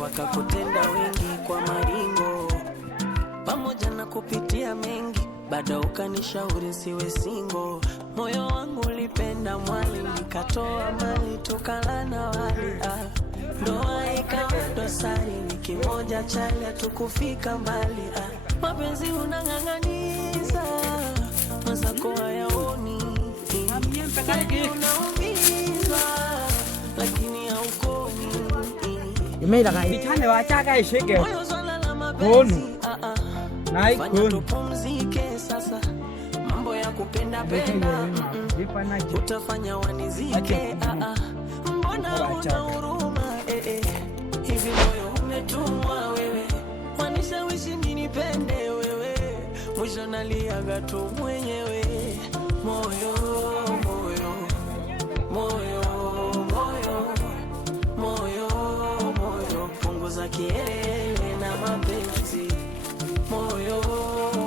Wakakutenda wengi kwa maringo, pamoja na kupitia mengi, bado ukanishauri siwe single. Moyo wangu ulipenda mwali, nikatoa mali tukala na wali. Ndoa ikawa dosari, ni kimoja chali hatukufika mbali. Mapenzi unang'ang'aniza, mazako hayaoni, unaumiza lakini haukoni. Imeila kai chane wachaga ishike konu nai konu tupumzike sasa, mambo ya kupenda penda utafanya wanizike. Mbona una huruma hivi, moyo umetumwa wewe, wanishawishi ninipende wewe, mwisho naliaga tu mwenyewe. Moyo moyo moyo za kielele na mapenzi. Moyo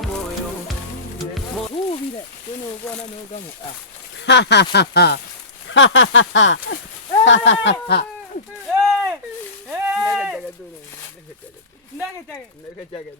moyo vile tena bwana no kama ndage